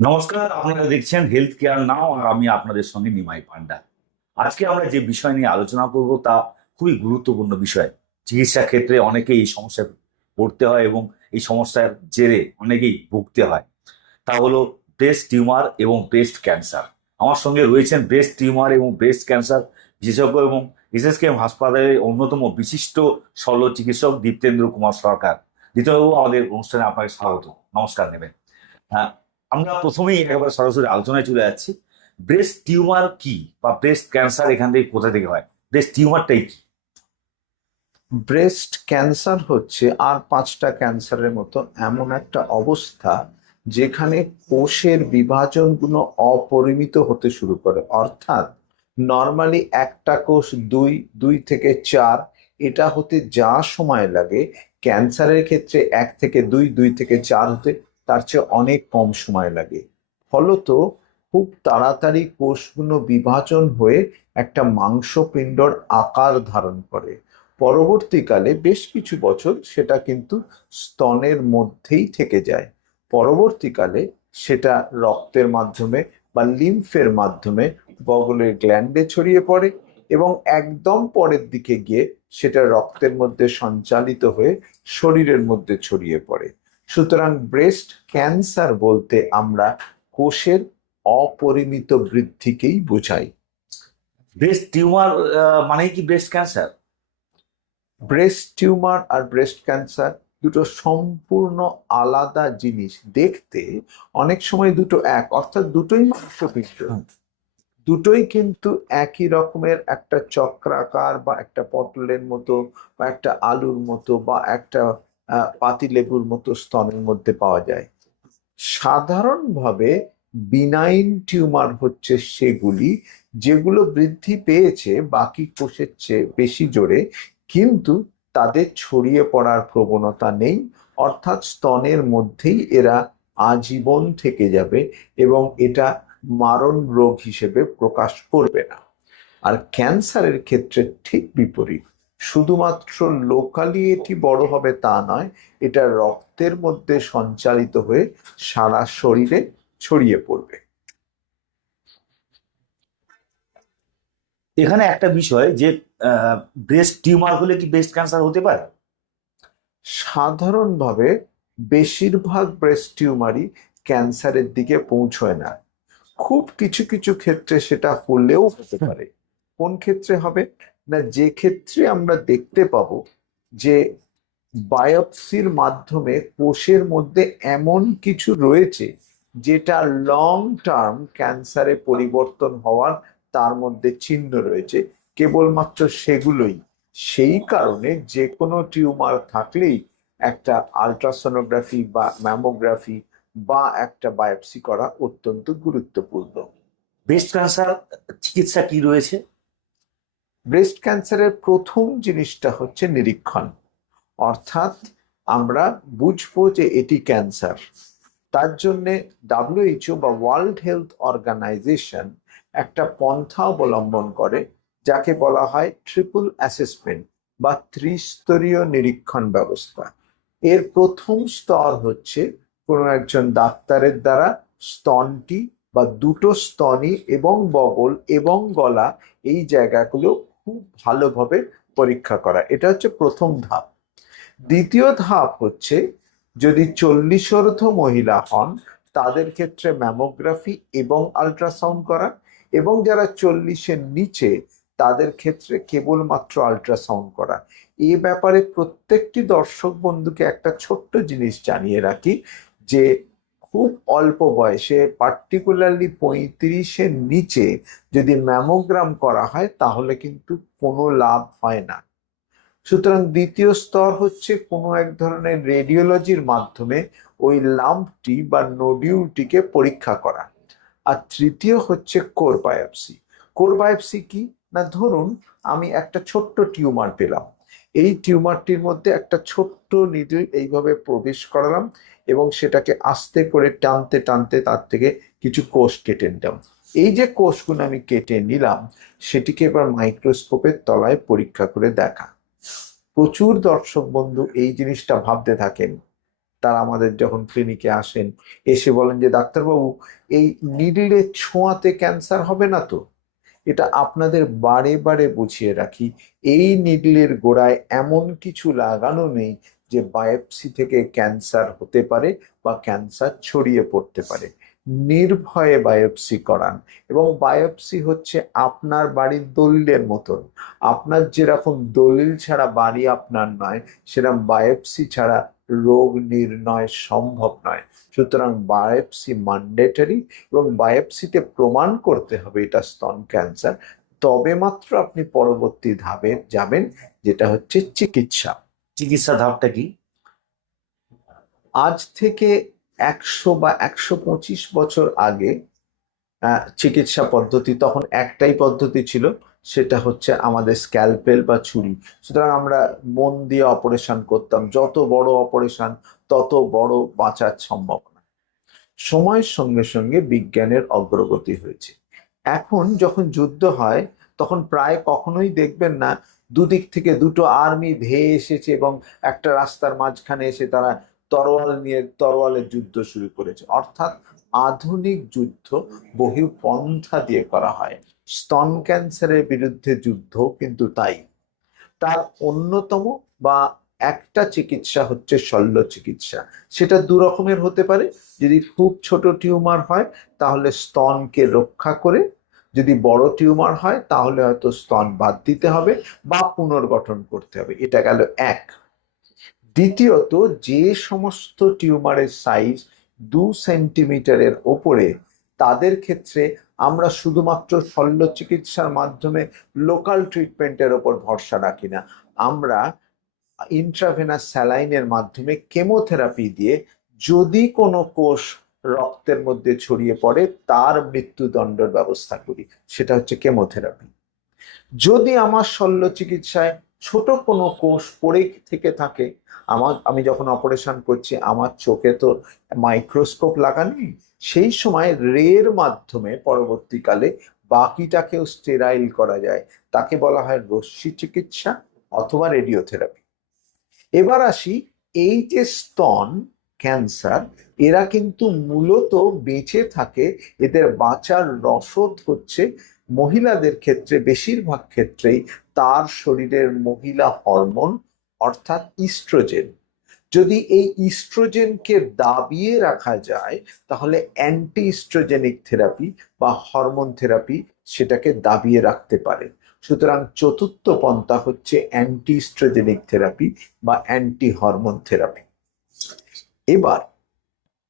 নমস্কার আপনারা দেখছেন হেলথ কেয়ার নাও আর আমি আপনাদের সঙ্গে নিমাই পান্ডা। আজকে আমরা যে বিষয় নিয়ে আলোচনা করব তা খুবই গুরুত্বপূর্ণ বিষয়। চিকিৎসা ক্ষেত্রে অনেকেই এই সমস্যায় পড়তে হয় এবং এই সমস্যার জেরে অনেকেই ভুগতে হয়। তা হলো ব্রেস্ট টিউমার এবং ব্রেস্ট ক্যান্সার আমার সঙ্গে রয়েছেন ব্রেস্ট টিউমার এবং ব্রেস্ট ক্যান্সার বিশেষজ্ঞ এবং এসএসকেএম হাসপাতালের অন্যতম বিশিষ্ট শল্য চিকিৎসক দীপ্তেন্দ্র কুমার সরকার। দ্বিতীয়বাবু আমাদের অনুষ্ঠানে আপনাকে স্বাগত। নমস্কার নেবেন আহ, আমরা প্রথমেই একেবারে সরাসরি আলোচনায় চলে যাচ্ছি। ব্রেস্ট টিউমার কি বা ব্রেস্ট ক্যান্সার এখান থেকে কোথা থেকে হয়? ব্রেস্ট টিউমারটাই কি? ব্রেস্ট ক্যান্সার হচ্ছে আর পাঁচটা ক্যান্সারের মতো এমন একটা অবস্থা যেখানে কোষের বিভাজনগুলো অপরিমিত হতে শুরু করে। অর্থাৎ নর্মালি একটা কোষ দুই দুই থেকে চার, এটা হতে যা সময় লাগে, ক্যান্সারের ক্ষেত্রে এক থেকে দুই দুই থেকে চার হতে তার চেয়ে অনেক কম সময় লাগে। ফলত খুব তাড়াতাড়ি কোষগুলো বিভাজন হয়ে একটা মাংসপিণ্ডর আকার ধারণ করে। পরবর্তীকালে বেশ কিছু বছর সেটা কিন্তু স্তনের মধ্যেই থেকে যায়। পরবর্তীকালে সেটা রক্তের মাধ্যমে বা লিম্ফের মাধ্যমে বগলের গ্ল্যান্ডে ছড়িয়ে পড়ে এবং একদম পরের দিকে গিয়ে সেটা রক্তের মধ্যে সঞ্চালিত হয়ে শরীরের মধ্যে ছড়িয়ে পড়ে। সুতরাং ব্রেস্ট ক্যান্সার বলতে আমরা কোষের অপরিমিত বৃদ্ধিকেই বোঝাই। ব্রেস্ট টিউমার মানে কি ব্রেস্ট ক্যান্সার ব্রেস্ট টিউমার আর ব্রেস্ট ক্যান্সার দুটো সম্পূর্ণ আলাদা জিনিস। দেখতে অনেক সময় দুটো এক অর্থাৎ দুটোই মাংসপিণ্ড দুটোই কিন্তু একই রকমের একটা চক্রাকার বা একটা পটলের মতো বা একটা আলুর মতো বা একটা আহ, পাতিলেবুর মতো স্তনের মধ্যে পাওয়া যায়। সাধারণভাবে বিনাইন টিউমার হচ্ছে সেগুলি যেগুলো বৃদ্ধি পেয়েছে বাকি কোষের চেয়ে বেশি জোরে কিন্তু তাদের ছড়িয়ে পড়ার প্রবণতা নেই। অর্থাৎ স্তনের মধ্যেই এরা আজীবন থেকে যাবে এবং এটা মারণ রোগ হিসেবে প্রকাশ করবে না। আর ক্যান্সারের ক্ষেত্রে ঠিক বিপরীত। শুধুমাত্র লোকালি এটি বড় হবে তা নয় এটা রক্তের মধ্যে সঞ্চালিত হয়ে সারা শরীরে ছড়িয়ে পড়বে। এখানে একটা বিষয় যে ব্রেস্ট টিউমার হলে কি ব্রেস্ট ক্যান্সার হতে পারে? সাধারণভাবে বেশিরভাগ ব্রেস্ট টিউমারই ক্যান্সারের দিকে পৌঁছয় না। খুব কিছু কিছু ক্ষেত্রে সেটা হলেও হতে পারে। কোন ক্ষেত্রে হবে? না, যে ক্ষেত্রে আমরা দেখতে পাবো যে বায়োপসির মাধ্যমে কোষের মধ্যে এমন কিছু রয়েছে যেটা লং টার্ম ক্যান্সারে পরিবর্তন হওয়ার তার মধ্যে চিহ্ন রয়েছে। কেবলমাত্র সেগুলোই। সেই কারণে যে কোনো টিউমার থাকলেই একটা আলট্রাসোনোগ্রাফি বা ম্যামোগ্রাফি বা একটা বায়োপসি করা অত্যন্ত গুরুত্বপূর্ণ। ব্রেস্ট ক্যান্সার চিকিৎসা কি রয়েছে? ব্রেস্ট ক্যান্সারের প্রথম জিনিসটা হচ্ছে নিরীক্ষণ। অর্থাৎ আমরা বুঝব যে এটি ক্যান্সার। তার জন্যে ডাব্লিউএইচও বা ওয়ার্ল্ড হেলথ অর্গানাইজেশন একটা পন্থা অবলম্বন করে, যাকে বলা হয় ট্রিপল অ্যাসেসমেন্ট বা ত্রিস্তরীয় নিরীক্ষণ ব্যবস্থা। এর প্রথম স্তর হচ্ছে কোনো একজন ডাক্তারের দ্বারা স্তনটি বা দুটো স্তনই এবং বগল এবং গলা এই জায়গাগুলো খুব ভালোভাবে পরীক্ষা করা। এটা হচ্ছে প্রথম ধাপ। দ্বিতীয় ধাপ হচ্ছে যদি চল্লিশোর্ধ মহিলা হন, তাদের ক্ষেত্রে ম্যামোগ্রাফি এবং আল্ট্রাসাউন্ড করা এবং যারা চল্লিশের নিচে, তাদের ক্ষেত্রে কেবলমাত্র আলট্রাসাউন্ড করা। এ ব্যাপারে প্রত্যেকটি দর্শক বন্ধুকে একটা ছোট্ট জিনিস জানিয়ে রাখি যে খুব অল্প বয়সে পার্টিকুলারলি পঁয়ত্রিশের নিচে যদি ম্যামোগ্রাম করা হয়, তাহলে কিন্তু কোনো লাভ হয় না। সুতরাং দ্বিতীয় স্তর হচ্ছে কোনো এক ধরনের রেডিওলজির মাধ্যমে ওই লাম্পটি বা নডিউলটিকে পরীক্ষা করা। আর তৃতীয় হচ্ছে কোর বায়োপসি কোর বায়োপসি কি? না, ধরুন আমি একটা ছোট্ট টিউমার পেলাম। এই টিউমারটির মধ্যে একটা ছোট্ট নিডল এইভাবে প্রবেশ করালাম। এবং সেটাকে আস্তে করে টানতে টানতে তার থেকে কিছু কোষ কেটে নিলাম। এই যে কোষগুলো আমি কেটে নিলাম, সেটিকে এবার মাইক্রোস্কোপের তলায় পরীক্ষা করে দেখা। প্রচুর দর্শক বন্ধু এই জিনিসটা ভাবতে থাকেন। তারা আমাদের যখন ক্লিনিকে আসেন, এসে বলেন যে, ডাক্তারবাবু, এই নিডলের ছোঁয়াতে ক্যান্সার হবে না তো? এটা আপনাদের বারে বারে বুঝিয়ে রাখি, এই নিডলের গোড়ায় এমন কিছু লাগানো নেই যে বায়োপসি থেকে ক্যান্সার হতে পারে বা ক্যান্সার ছড়িয়ে পড়তে পারে। নির্ভয়ে বায়োপসি করান এবং বায়োপসি হচ্ছে আপনার বাড়ির দলিলের মতন। আপনার যেরকম দলিল ছাড়া বাড়ি আপনার নয়, সেরকম বায়োপসি ছাড়া রোগ নির্ণয় সম্ভব নয়। সুতরাং বায়োপসি ম্যান্ডেটরি এবং বায়োপসিতে প্রমাণ করতে হবে এটা স্তন ক্যান্সার। তবে মাত্র আপনি পরবর্তী ধাপে যাবেন, যেটা হচ্ছে চিকিৎসা। চিকিৎসা ধাপটা কি? আজ থেকে একশো বা একশো পঁচিশ বছর আগে চিকিৎসা পদ্ধতি তখন একটাই পদ্ধতি ছিল, সেটা হচ্ছে আমাদের স্ক্যালপেল বা ছুরি। সুতরাং আমরা মন দিয়ে অপারেশন করতাম, যত বড় অপারেশন, তত বড় বাঁচার সম্ভাবনা। সময়ের সঙ্গে সঙ্গে বিজ্ঞানের অগ্রগতি হয়েছে। এখন যখন যুদ্ধ হয়, তখন প্রায় কখনোই দেখবেন না দুদিক থেকে দুটো আর্মি ধেয়ে এসেছে এবং একটা রাস্তার মাঝখানে এসে তারা তরোয়াল নিয়ে, তরোয়ালের যুদ্ধ শুরু করেছে। অর্থাৎ আধুনিক যুদ্ধ বহু পন্থা দিয়ে করা হয়। স্তন ক্যান্সারের বিরুদ্ধে যুদ্ধ কিন্তু তাই। তার অন্যতম বা একটা চিকিৎসা হচ্ছে শল্য চিকিৎসা। সেটা দু রকমের হতে পারে। যদি খুব ছোট টিউমার হয়, তাহলে স্তনকে রক্ষা করে যদি বড় টিউমার হয়, তাহলে হয়তো স্তন বাদ দিতে হবে বা পুনর্গঠন করতে হবে। এটা গেল এক। দ্বিতীয়ত, যে সমস্ত টিউমারের সাইজ দু সেন্টিমিটারের ওপরে, তাদের ক্ষেত্রে আমরা শুধুমাত্র শল্য চিকিৎসার মাধ্যমে লোকাল ট্রিটমেন্টের ওপর ভরসা রাখি না। আমরা ইন্ট্রাভেনাস স্যালাইনের মাধ্যমে কেমোথেরাপি দিয়ে যদি কোনো কোষ রক্তের মধ্যে ছড়িয়ে পড়ে, তার মৃত্যুদণ্ডের ব্যবস্থা করি। সেটা হচ্ছে কেমোথেরাপি। যদি আমার শল্য চিকিৎসায় ছোট কোনো কোষ পড়ে থেকে থাকে, আমার, আমি যখন অপারেশন করছি, আমার চোখে তো মাইক্রোস্কোপ লাগানি সেই সময় রের মাধ্যমে পরবর্তীকালে বাকিটাকেও স্টেরাইল করা যায়। তাকে বলা হয় রশ্মি চিকিৎসা অথবা রেডিওথেরাপি। এবার আসি এই যে স্তন ক্যান্সার এরা কিন্তু মূলত বেঁচে থাকে, এদের বাঁচার রসদ হচ্ছে মহিলাদের ক্ষেত্রে, বেশিরভাগ ক্ষেত্রেই তার শরীরের মহিলা হরমোন অর্থাৎ ইস্ট্রোজেন। যদি এই ইস্ট্রোজেনকে দাবিয়ে রাখা যায়, তাহলে অ্যান্টি ইস্ট্রোজেনিক থেরাপি বা হরমোন থেরাপি সেটাকে দাবিয়ে রাখতে পারে। সুতরাং চতুর্থ পন্থা হচ্ছে অ্যান্টি ইস্ট্রোজেনিক থেরাপি বা অ্যান্টি হরমোন থেরাপি। এবার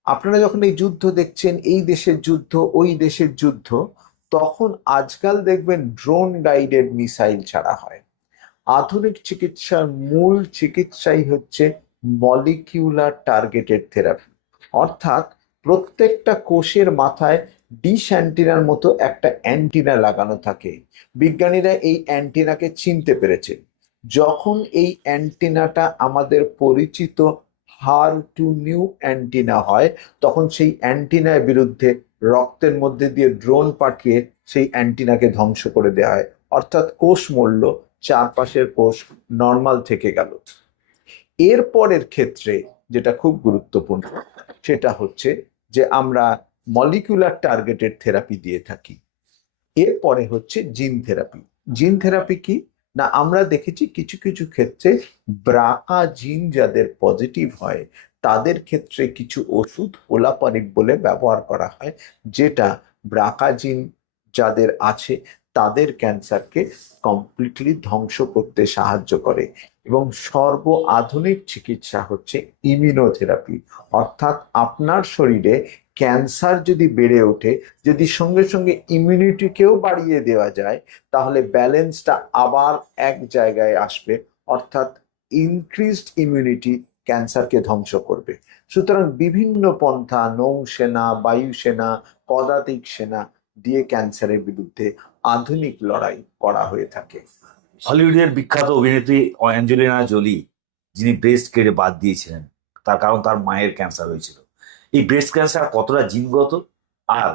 আপনারা যখন এই যুদ্ধ দেখছেন, এই দেশের যুদ্ধ, ওই দেশের যুদ্ধ, তখন আজকাল দেখবেন ড্রোন গাইডেড মিসাইল ছাড়া হয়। আধুনিক চিকিৎসার মূল চিকিৎসাই হচ্ছে মলিকিউলার টার্গেটেড থেরাপি অর্থাৎ প্রত্যেকটা কোষের মাথায় ডিশ অ্যান্টিনার মতো একটা অ্যান্টিনা লাগানো থাকে। বিজ্ঞানীরা এই অ্যান্টিনাকে চিনতে পেরেছে। যখন এই অ্যান্টিনাটা আমাদের পরিচিত হার টু নিউ অ্যান্টিনা হয়, তখন সেই অ্যান্টিনার বিরুদ্ধে রক্তের মধ্যে দিয়ে ড্রোন পাঠিয়ে সেই অ্যান্টিনাকে ধ্বংস করে দেওয়া হয়। অর্থাৎ কোষ মূল্য চারপাশের কোষ নর্মাল থেকে গেল। এরপরের ক্ষেত্রে যেটা খুব গুরুত্বপূর্ণ, সেটা হচ্ছে যে আমরা মলিকুলার টার্গেটেড থেরাপি দিয়ে থাকি। এরপরে হচ্ছে জিন থেরাপি জিন থেরাপি কি? না, আমরা দেখেছি কিছু কিছু ক্ষেত্রে ব্রাকা জিন যাদের পজিটিভ হয়, তাদের ক্ষেত্রে কিছু ওষুধ ওলাপানিক বলে ব্যবহার করা হয়, যেটা ব্রাকা জিন যাদের আছে, তাদের ক্যান্সারকে কমপ্লিটলি ধ্বংস করতে সাহায্য করে। এবং সর্ব আধুনিক চিকিৎসা হচ্ছে ইমিউনোথেরাপি অর্থাৎ আপনার শরীরে ক্যান্সার যদি বেড়ে ওঠে, যদি সঙ্গে সঙ্গে ইমিউনিটিকেও বাড়িয়ে দেওয়া যায়, তাহলে ব্যালেন্সটা আবার এক জায়গায় আসবে, অর্থাৎ ইনক্রিজড ইমিউনিটি ক্যান্সারকে ধ্বংস করবে। সুতরাং বিভিন্ন পন্থা নৌসেনা বায়ুসেনা পদাতিক সেনা দিয়ে ক্যান্সারের বিরুদ্ধে আধুনিক লড়াই করা হয়ে থাকে। হলিউডের বিখ্যাত অভিনেত্রী অ্যাঞ্জেলিনা জোলি, যিনি ব্রেস্ট কেটে বাদ দিয়েছিলেন, তার কারণ তার মায়ের ক্যান্সার হয়েছিল। এই ব্রেস্ট ক্যান্সার কতটা জিনগত? আর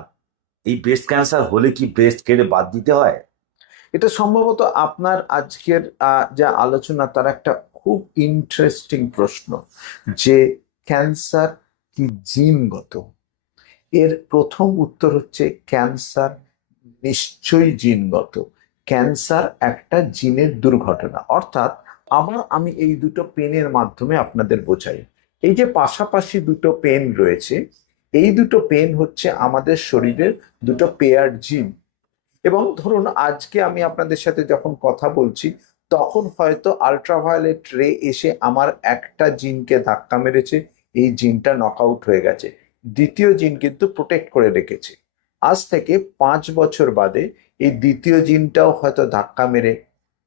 এই ব্রেস্ট ক্যান্সার হলে কি ব্রেস্ট কেটে বাদ দিতে হয়? এটা সম্ভবত আপনার আজকের যা আলোচনা, তার একটা খুব ইন্টারেস্টিং প্রশ্ন যে ক্যান্সার কি জিনগত? এর প্রথম উত্তর হচ্ছে ক্যান্সার নিশ্চয়ই জিনগত। ক্যান্সার একটা জিনের দুর্ঘটনা। অর্থাৎ আবার আমি এই দুটো পেনের মাধ্যমে আপনাদের বোঝাই। এই যে পাশাপাশি দুটো পেন রয়েছে, এই দুটো পেন হচ্ছে আমাদের শরীরের দুটো পেয়ার জিন। এবং ধরুন, আজকে আমি আপনাদের সাথে যখন কথা বলছি, তখন হয়তো আলট্রাভায়োলেট রে এসে আমার একটা জিনকে ধাক্কা মেরেছে, এই জিনটা নকআউট হয়ে গেছে। দ্বিতীয় জিন কিন্তু প্রোটেক্ট করে রেখেছে। আজ থেকে পাঁচ বছর বাদে এই দ্বিতীয় জিনটাও হয়তো ধাক্কা মেরে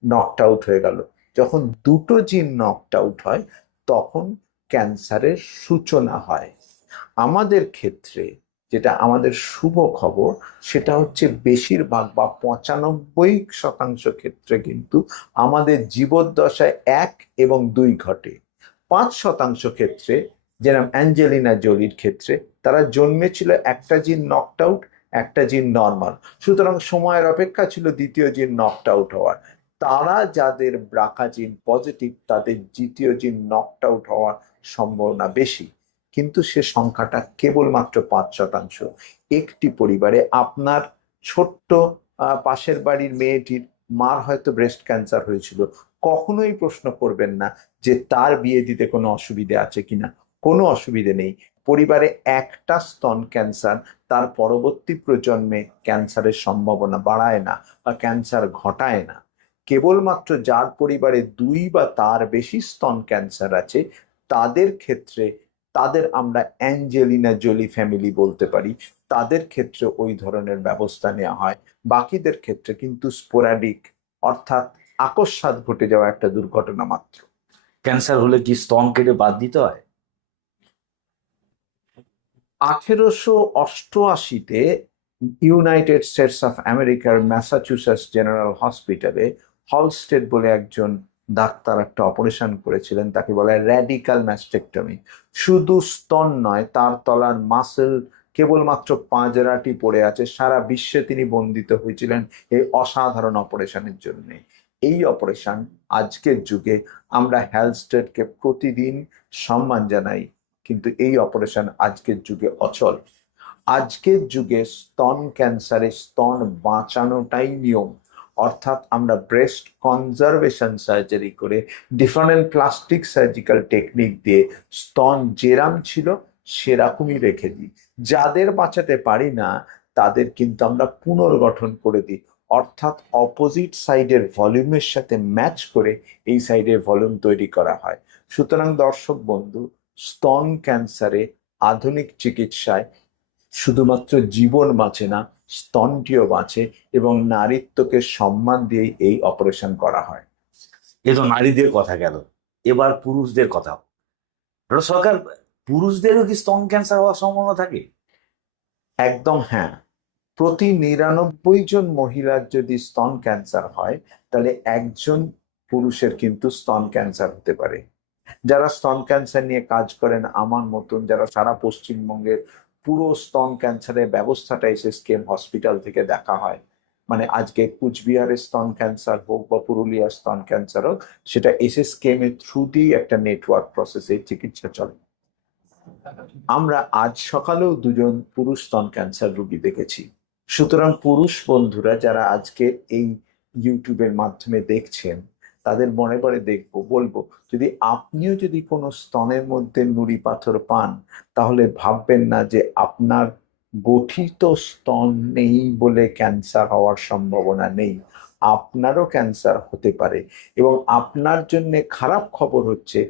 নকড আউট হয়ে গেল। যখন দুটো জিন নকড আউট হয়, তখন ক্যান্সারের সূচনা হয়। আমাদের ক্ষেত্রে যেটা আমাদের শুভ খবর, সেটা হচ্ছে বেশিরভাগ বা পঁচানব্বই শতাংশ ক্ষেত্রে কিন্তু আমাদের জীবদ্দশায় এক এবং দুই ঘটে। পাঁচ শতাংশ ক্ষেত্রে যেরকম অ্যাঞ্জেলিনা জোলির ক্ষেত্রে, তারা জন্মেছিল একটা জিন নকড আউট একটা জিন নর্মাল সুতরাং সময়ের অপেক্ষা ছিল দ্বিতীয় জিন নকড আউট হওয়ার। তারা যাদের ব্রাকা জিন পজিটিভ তাদের দ্বিতীয় জিন নকড আউট হওয়ার সম্ভাবনা বেশি, কিন্তু সে সংখ্যাটা কেবলমাত্র পাঁচ শতাংশ। একটি পরিবারে আপনার ছোট্ট পাশের বাড়ির মেয়েটির মার হয়তো ব্রেস্ট ক্যান্সার হয়েছিল। কখনোই প্রশ্ন করবেন না যে তার বিয়ে দিতে কোনো অসুবিধে আছে কিনা। কোনো অসুবিধে নেই। পরিবারে একটা স্তন ক্যান্সার তার পরবর্তী প্রজন্মে ক্যান্সারের সম্ভাবনা বাড়ায় না বা ক্যান্সার ঘটায় না। কেবলমাত্র যার পরিবারে দুই বা তার বেশি স্তন ক্যান্সার আছে তাদের ক্ষেত্রে তাদের আমরা অ্যাঞ্জেলিনা জোলি ফ্যামিলি বলতে পারি। তাদের ক্ষেত্রে ওই ধরনের ব্যবস্থা নেওয়া হয়। বাকিদের ক্ষেত্রে কিন্তু স্পোরাডিক অর্থাৎ আকস্মাত ঘটে যাওয়া একটা দুর্ঘটনা মাত্র। ক্যান্সার হলে কি স্তন কেটে বাদ দিতে হয়? আঠেরোশো অষ্টআশিতে ইউনাইটেড স্টেটস অফ আমেরিকার ম্যাসাচুসেটস জেনারেল হসপিটালে হলস্টেড বলে একজন ডাক্তার একটা অপারেশন করেছিলেন, তাকে বলা হয় র্যাডিক্যাল ম্যাস্টেকটমি শুধু স্তন নয়, তার তলার মাসেল কেবলমাত্র পাঁজরাটি পড়ে আছে, সারা বিশ্বে তিনি বন্দিত হয়েছিলেন এই অসাধারণ অপারেশনের জন্যে। এই অপারেশন আজকের যুগে আমরা হ্যালস্টেডকে প্রতিদিন সম্মান জানাই, কিন্তু এই অপারেশন আজকের যুগে অচল। আজকের যুগে স্তন ক্যান্সারে স্তন বাঁচানোটাই নিয়ম। অর্থাৎ আমরা ব্রেস্ট কনজারভেশন সার্জারি করে ডিফারেন্ট প্লাস্টিক সার্জিক্যাল টেকনিক দিয়ে স্তন যেরাম ছিল সেরকমই রেখে দিই। যাদের বাঁচাতে পারি না, তাদের কিন্তু আমরা পুনর্গঠন করে দিই। অর্থাৎ অপোজিট সাইডের ভলিউমের সাথে ম্যাচ করে এই সাইডের ভলিউম তৈরি করা হয়। সুতরাং দর্শক বন্ধু, স্তন ক্যান্সারে আধুনিক চিকিৎসায় শুধুমাত্র জীবন বাঁচে না, স্তনটিও বাঁচে এবং নারীত্বকে সম্মান দিয়ে এই অপারেশন করা হয়। এ তো নারীদের কথা গেল। এবার পুরুষদের কথা। সরকার, পুরুষদেরও কি স্তন ক্যান্সার হওয়ার সম্ভাবনা থাকে? একদম হ্যাঁ। প্রতি নিরানব্বই জন মহিলার যদি স্তন ক্যান্সার হয়, তাহলে একজন পুরুষের কিন্তু স্তন ক্যান্সার হতে পারে। যারা স্তন ক্যান্সার নিয়ে কাজ করেন, আমার মতন যারা সারা পশ্চিমবঙ্গের পুরো স্তন ক্যান্সারের ব্যবস্থাটা এসে স্কেম হসপিটাল থেকে দেখা হয়। মানে আজকে কুচবিহারের স্তন ক্যান্সার হোক বা পুরুলিয়ার স্তন ক্যান্সার হোক, সেটা এসে স্কেমের থ্রু দিয়ে একটা নেটওয়ার্ক প্রসেসে চিকিৎসা চলে। আমরা আজ সকালেও দুজন পুরুষ স্তন ক্যান্সার রোগী দেখেছি। সুতরাং পুরুষ বন্ধুরা যারা আজকে এই ইউটিউবের মাধ্যমে দেখছেন তাদের মনে মনে দেখব, বলব, যদি আপনিও যদি কোনো স্তনের মধ্যে নুড়ি পাথর পান, তাহলে ভাববেন না যে আপনার গঠিত স্তন নেই বলে ক্যান্সার হওয়ার সম্ভাবনা নেই। আপনারও ক্যান্সার হতে পারে এবং আপনার জন্য খারাপ খবর হচ্ছে,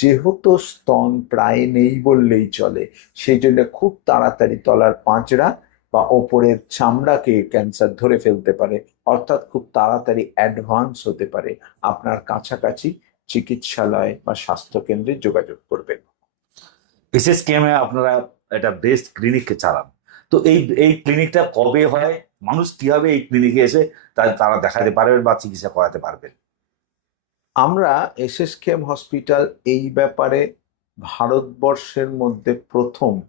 যেহেতু স্তন প্রায় নেই বললেই চলে সেই জন্য খুব তাড়াতাড়ি তলার পাঁচড়া বা ওপরের চামড়াকে ক্যান্সার ধরে ফেলতে পারে। অর্থাৎ খুব তাড়াতাড়ি অ্যাডভান্স হতে পারে। আপনার কাছাকাছি চিকিৎসালয় বা স্বাস্থ্য কেন্দ্রে যোগাযোগ করবেন। বিশেষ স্কেমে আপনারা এটা বেস্ট ক্লিনিককে চালান। তো এই এই ক্লিনিকটা কবে হয়? মানুষ কীভাবে এই ক্লিনিকে এসে তা- তারা দেখাতে পারবেন বা চিকিৎসা করাতে পারবেন? আমরা এসএসকেএম হসপিটাল এই ব্যাপারে ভারতবর্ষের মধ্যে প্রথম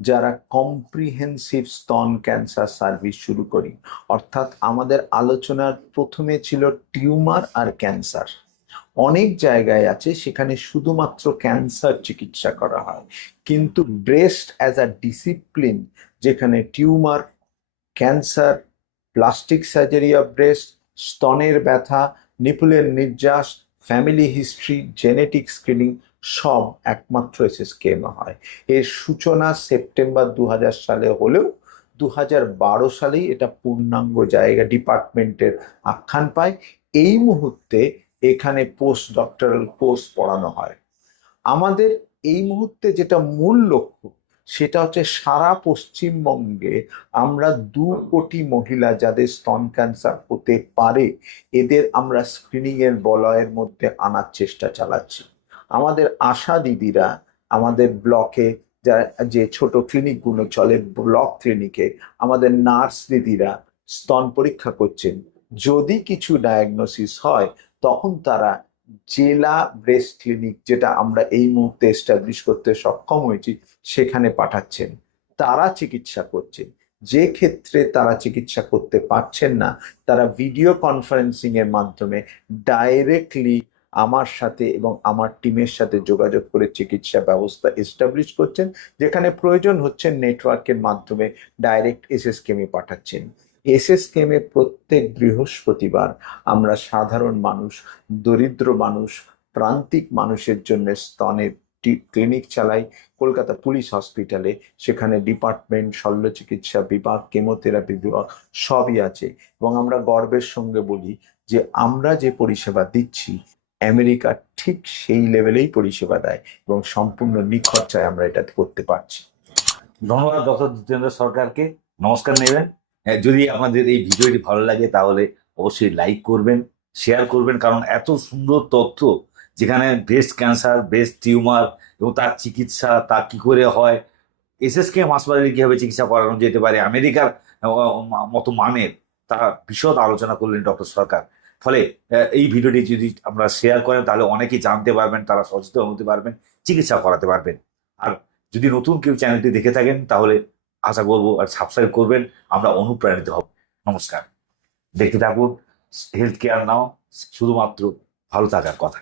যারা কম্প্রিহেন্সিভ স্তন ক্যান্সার সার্ভিস শুরু করি। অর্থাৎ আমাদের আলোচনার প্রথমে ছিল টিউমার আর ক্যান্সার। অনেক জায়গায় আছে সেখানে শুধুমাত্র ক্যান্সার চিকিৎসা করা হয়। কিন্তু ব্রেস্ট অ্যাজ আ ডিসিপ্লিন যেখানে tumour cancer plastic surgery of breast স্তনের ব্যথা নিপুলের নির্যাস ফ্যামিলি হিস্ট্রি জেনেটিক স্ক্রিনিং সব একমাত্র এসএসকেএমে হয়। এর সূচনা সেপ্টেম্বর দু হাজার সালে হলেও দু সালেই এটা পূর্ণাঙ্গ জায়গা ডিপার্টমেন্টের আখ্যান পায়। এই মুহূর্তে এখানে পোস্ট ডক্টরাল কোর্স পড়ানো হয়। আমাদের এই মুহূর্তে যেটা মূল লক্ষ্য, সেটা হচ্ছে সারা পশ্চিমবঙ্গে আমরা দু কোটি মহিলা যাদের স্তন ক্যান্সার হতে পারে, এদের আমরা স্ক্রিনিং এর বলয়ের মধ্যে আনার চেষ্টা চালাচ্ছি। আমাদের আশা দিদিরা আমাদের ব্লকে যা, যে ছোট ক্লিনিকগুলো চলে ব্লক ক্লিনিকে আমাদের নার্স দিদিরা স্তন পরীক্ষা করছেন। যদি কিছু ডায়াগনোসিস হয়, তখন তারা জেলা ব্রেস্ট ক্লিনিক যেটা আমরা এই মুহূর্তে এস্টাবলিশ করতে সক্ষম হয়েছি, সেখানে পাঠাচ্ছেন। তারা চিকিৎসা করছেন। যে ক্ষেত্রে তারা চিকিৎসা করতে পারছেন না, তারা ভিডিও কনফারেন্সিং এর মাধ্যমে ডাইরেক্টলি আমার সাথে এবং আমার টিমের সাথে যোগাযোগ করে চিকিৎসা ব্যবস্থা এস্টাবলিশ করছেন, যেখানে প্রয়োজন হচ্ছে নেটওয়ার্কের মাধ্যমে ডাইরেক্ট এসএসকেমে পাঠাচ্ছেন। এসএসকেমে প্রত্যেক বৃহস্পতিবার আমরা সাধারণ মানুষ, দরিদ্র মানুষ, প্রান্তিক মানুষের জন্য স্তনের ক্লিনিক চালাই। কলকাতা পুলিশ হসপিটালে সেখানে ডিপার্টমেন্ট শল্য চিকিৎসা বিভাগ কেমোথেরাপি বিভাগ সবই আছে। এবং আমরা গর্বের সঙ্গে বলি যে আমরা যে পরিষেবা দিচ্ছি আমেরিকা ঠিক সেই লেভেলেই পরিষেবা দেয় এবং সম্পূর্ণ নিখরচায় আমরা এটা করতে পারছি। ধন্যবাদ ডক্টর জিতেন্দ্র সরকারকে। নমস্কার নেবেন। হ্যাঁ, যদি আমাদের এই ভিডিওটি ভালো লাগে তাহলে অবশ্যই লাইক করবেন শেয়ার করবেন কারণ এত সুন্দর তথ্য যেখানে ব্রেস্ট ক্যান্সার ব্রেস্ট টিউমার এবং তার চিকিৎসা তা কী করে হয় এস এস এসএসকে হাসপাতালে কীভাবে চিকিৎসা করানো যেতে পারে আমেরিকার মতো মানের তা বিশদ আলোচনা করলেন ডক্টর সরকার। ফলে এই ভিডিওটি যদি আপনারা শেয়ার করেন, তাহলে অনেকেই জানতে পারবেন, তারা সচেতন হতে পারবেন, চিকিৎসা করাতে পারবেন। আর যদি নতুন কেউ চ্যানেলটি দেখে থাকেন, তাহলে আশা করব আর সাবস্ক্রাইব করবেন, আমরা অনুপ্রাণিত হব। নমস্কার। দেখতে থাকুন হেলথ কেয়ার নাও শুধুমাত্র ভালো থাকার কথা।